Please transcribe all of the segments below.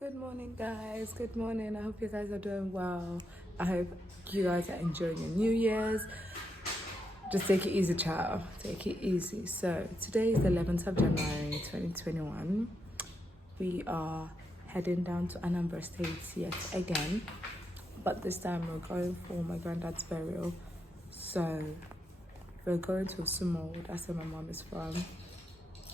Good morning, guys. Good morning. I hope you guys are doing well. I hope you guys are enjoying your New Year's. Just take it easy, child. Take it easy. So today is the 11th of January 2021. We are heading down to Anambra State yet again, but this time we're going for my granddad's burial. So we're going to SOOO, that's where my mom is from.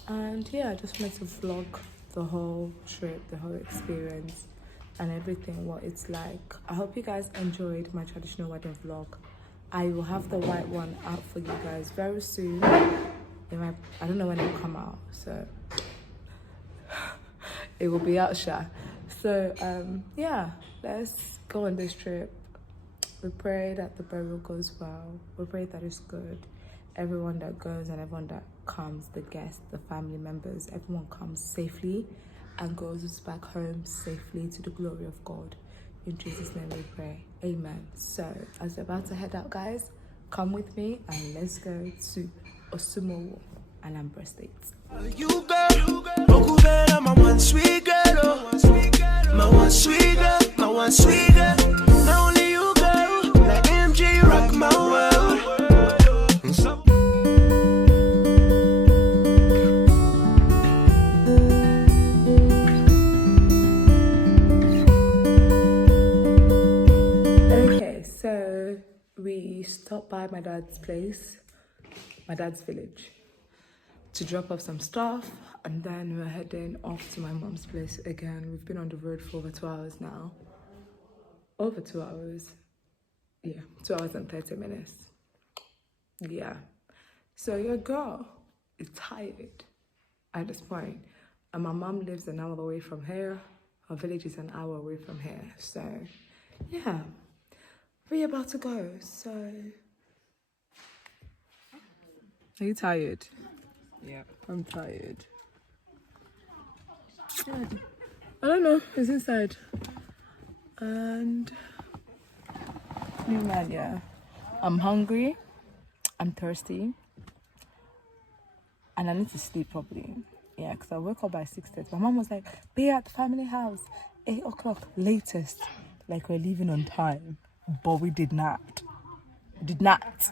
And yeah, I just wanted to vlog the whole trip, the whole experience and everything, what it's like. I hope you guys enjoyed my traditional wedding vlog. I will have the white one out for you guys very soon. I don't know when it'll come out, so it will be out, sha. So yeah, let's go on this trip. We pray that the burial goes well. We pray that it's good. Everyone that goes and everyone that comes, the guests, the family members, everyone comes safely and goes back home safely to the glory of God. In Jesus' name we pray. Amen. So as we're about to head out, guys, come with me and let's go to SOOO, Anambra State. You girl, my one sweet girl, my one sweet girl, my one sweet girl. Not only you, girl, like MJ, you rock my world. Okay, so we stopped by my dad's place, my dad's village, to drop off some stuff, and then we're heading off to my mom's place again. We've been on the road for over 2 hours now. Over 2 hours. Yeah, 2 hours and 30 minutes. Yeah. So your girl is tired at this point. And my mom lives an hour away from here. Her village is an hour away from here. So, yeah. We're about to go, so... Are you tired? Yeah. I'm tired. Yeah. I don't know, it's inside. And... New man, yeah. I'm hungry. I'm thirsty. And I need to sleep properly. Yeah, because I woke up by 6:30. My mom was like, be at the family house, 8 o'clock latest. Like we're leaving on time. But we did not. We did not.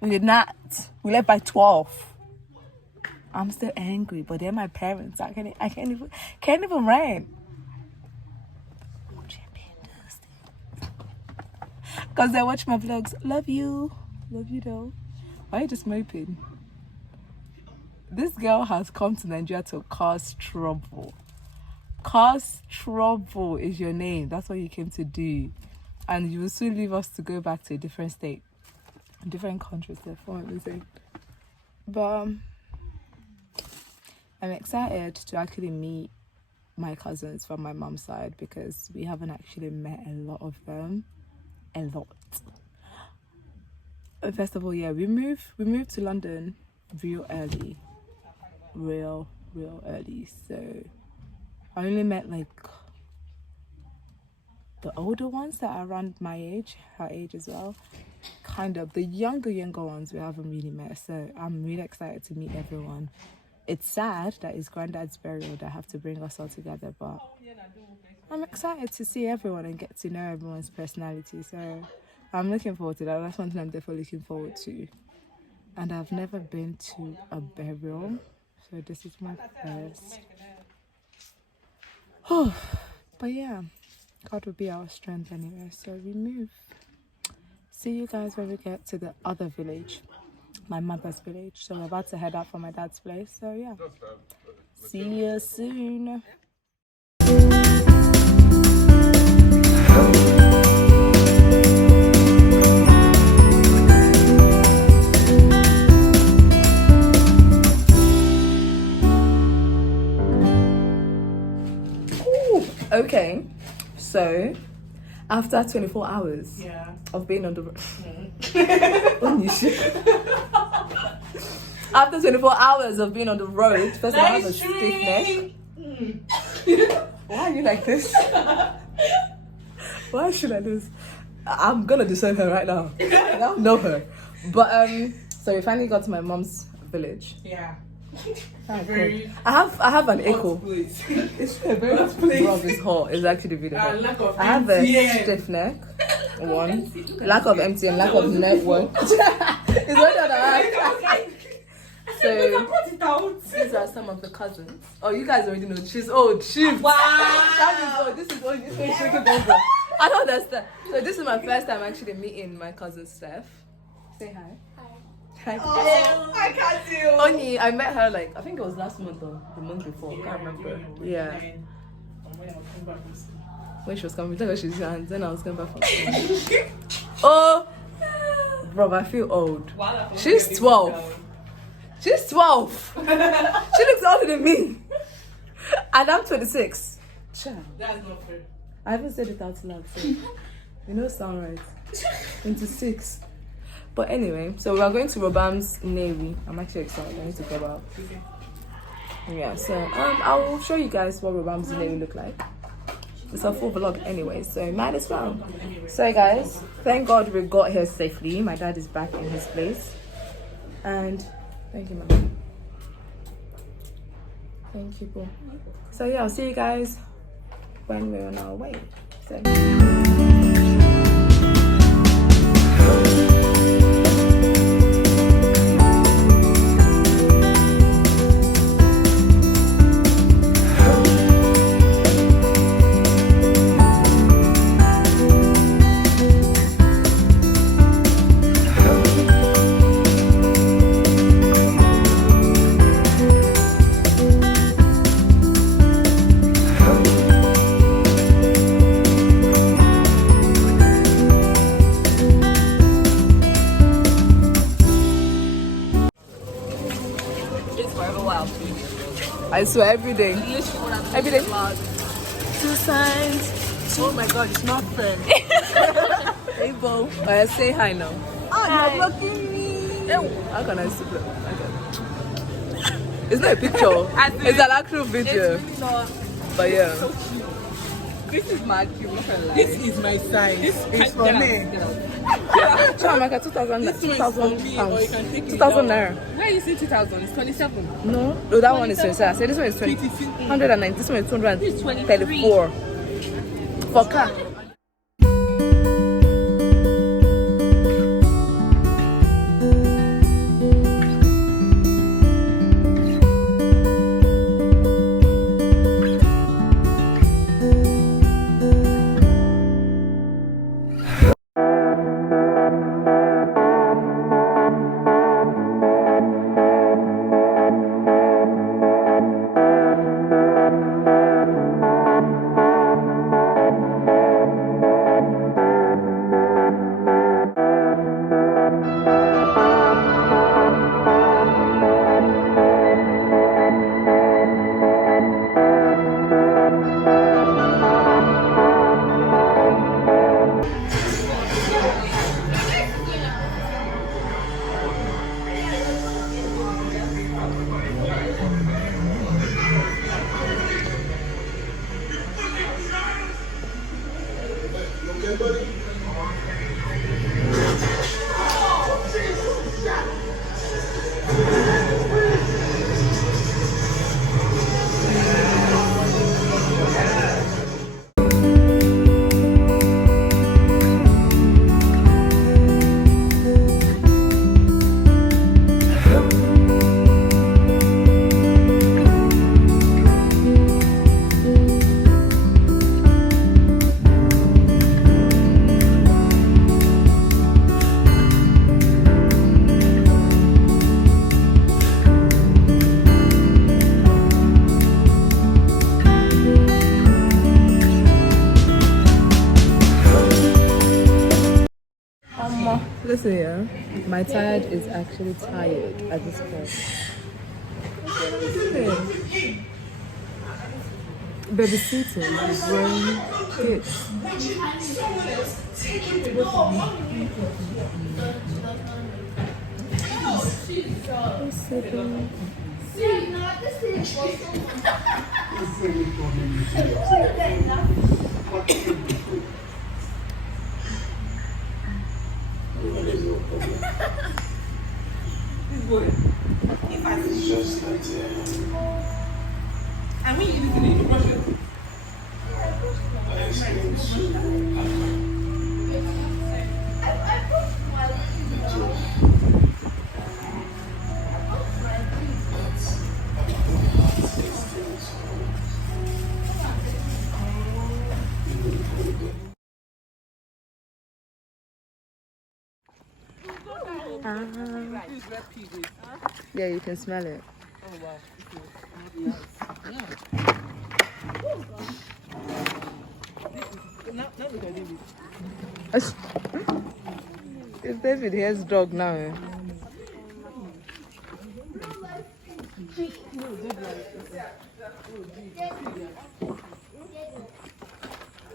We did not. We left by 12. I'm still angry, but they're my parents. I can't even rant. Because they watch my vlogs. Love you. Love you though. Why are you just moping? This girl has come to Nigeria to cause trouble. Cause trouble is your name. That's what you came to do. And you will soon leave us to go back to a different state. Different countries, definitely. But I'm excited to actually meet my cousins from my mom's side because we haven't actually met a lot of them. A lot. First of all, yeah, we moved to London real early. Real early. So I only met like the older ones that are around my age, her age as well. Kind of the younger ones we haven't really met. So I'm really excited to meet everyone. It's sad that it's Granddad's burial that have to bring us all together, but I'm excited to see everyone and get to know everyone's personality. So I'm looking forward to that. That's one thing I'm definitely looking forward to. And I've never been to a burial, so this is my first. Oh, but yeah, God will be our strength anyway. So we move. See you guys when we get to the other village, my mother's village. So we're about to head out for my dad's place. So yeah, see you soon. Okay, so after 24 hours of being on the road, after 24 hours of being on the road, first of all, I have a stiff neck. Why are you like this? Why should I do this? I'm gonna disown her right now. I don't know her. But so we finally got to my mom's village. Yeah. I have an echo. It's a very hot place. Bro, it's hot. It's actually really hot. I have a stiff neck. One. Lack of MTN, lack of network. It's what I have. So these are some of the cousins. Oh, you guys already know. She's old. She's wow. That is old. This is old. This is shaking over. I don't understand. So this is my first time actually meeting my cousin Steph. Say hi. Hi. Oh, I can't do. Only I met her like I think it was last month or the month before. I can't remember. Yeah. When she was coming, because she's young, and then I was going back from school. Oh, bro, I feel old. She's 12. She's 12. She looks older than me. And I'm 26. Child. That's not fair. I haven't said it out loud, so you know, sound right. 26. But anyway, so we are going to Robam's Navy. I'm actually excited. I need to go out. Yeah, so I will show you guys what Robam's Navy look like. It's a full vlog anyway, so might as well. So guys, thank God we got here safely. My dad is back in his place. And thank you, Mama. Thank you, bro. So yeah, I'll see you guys when we're on our way. So. I swear every day. Every day. 2 signs. Oh my God, it's not fair. Hey, Bo. Say hi now. Oh, you're blocking me. How can I see that? Okay. It's not a picture. It's an actual video. It's really not. But yeah. So cute. This is my cute. This is my size. It's for me. Chamaka, 2,000 This one is for me, or you can take it 2,000 down. naira. Where you say 2,000? It's 27. No, that one is 27. I said this one is 20. 109. This one is 234. For car. Listen here, my tired is actually tired at this point. Baby sitting, growing kids. It's just that Yeah, you can smell it. Oh wow. Now look at David. If David hears dog now.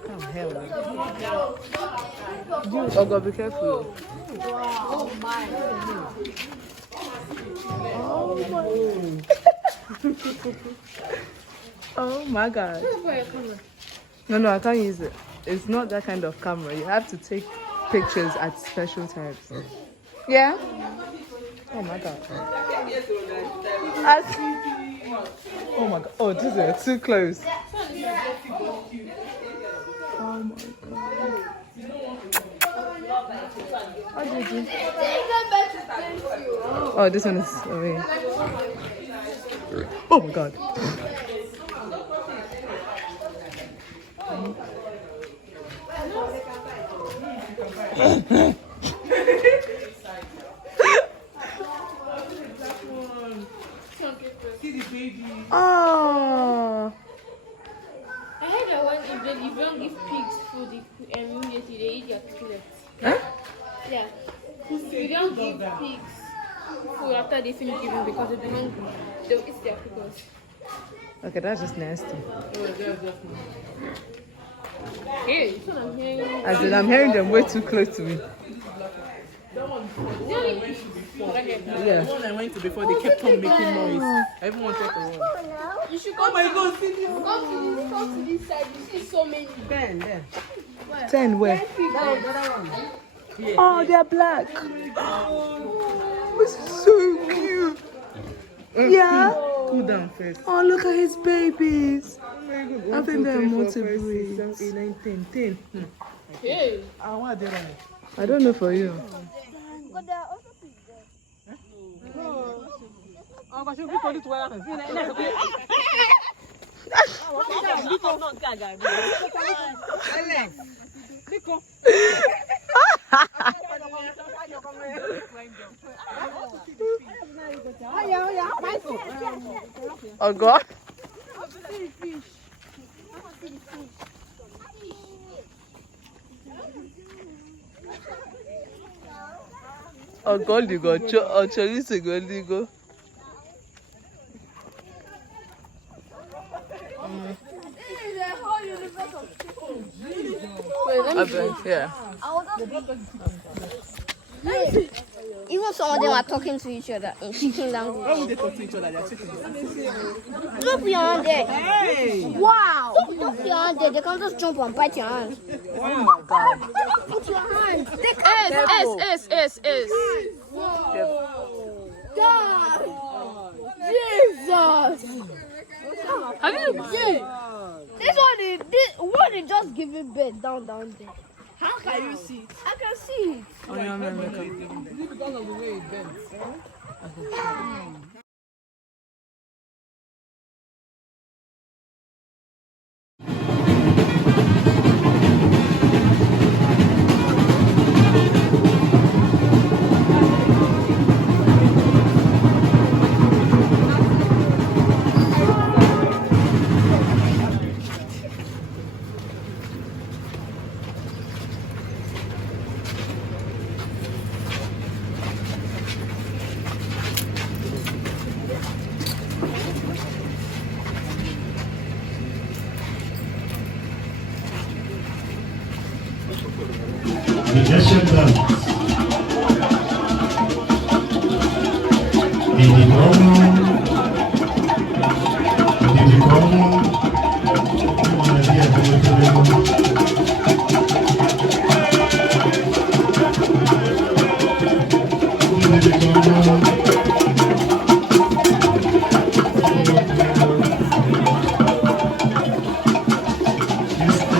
Oh hell no. Oh God, be careful. Oh my. Oh my God. No, I can't use it. It's not that kind of camera. You have to take pictures at special times. Yeah? Oh my God. Oh my God. Oh, this is too close. Oh my God. How did you? Oh, this one is away. Oh my God. Oh. I heard that when if you don't give pigs food immediately, they eat your piglets. Huh? Yeah. If you don't give pigs food after they finish giving because they'll be hungry, they'll eat their piglets. Okay, that's just nasty. Hey, that's what I'm hearing. As in, I'm hearing them way too close to me. Yeah. The one I went to before, they kept on making noise. Everyone wanted to run. You should Oh my God, see this. come to this side. You see so many. Ben, there. 10 where? Yeah. Oh, they're black. This is so cute. Yeah. Cool down first. Oh, look at his babies. Oh my God. I think they're multi-breeds. 7, 8, 9, 10. 10. Hey. What are they running? I don't know for you. But there are also pigs there. Oh, gosh, you'll be calling to wear Oh God. Oh God, you got chorizo, God, you go. Yeah. Even some of them are talking to each other in chicken language. Why would they talk to each other? They're chicken. Look your hand there. Hey! Wow. Look your hand there. They can just jump and bite your hand. Oh my God. Put your hand. They S. God. Jesus. Have you seen? This one is just giving birth down there. How can you see it? I can see it. Oh, yeah, no. Is it because of the way it bends? Digestion done. This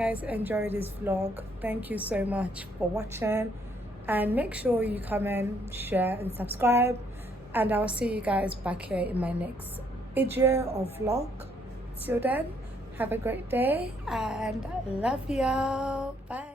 guys enjoyed this vlog. Thank you so much for watching, and make sure you comment, share and subscribe, and I'll see you guys back here in my next video or vlog. Till then, have a great day and love y'all. Bye.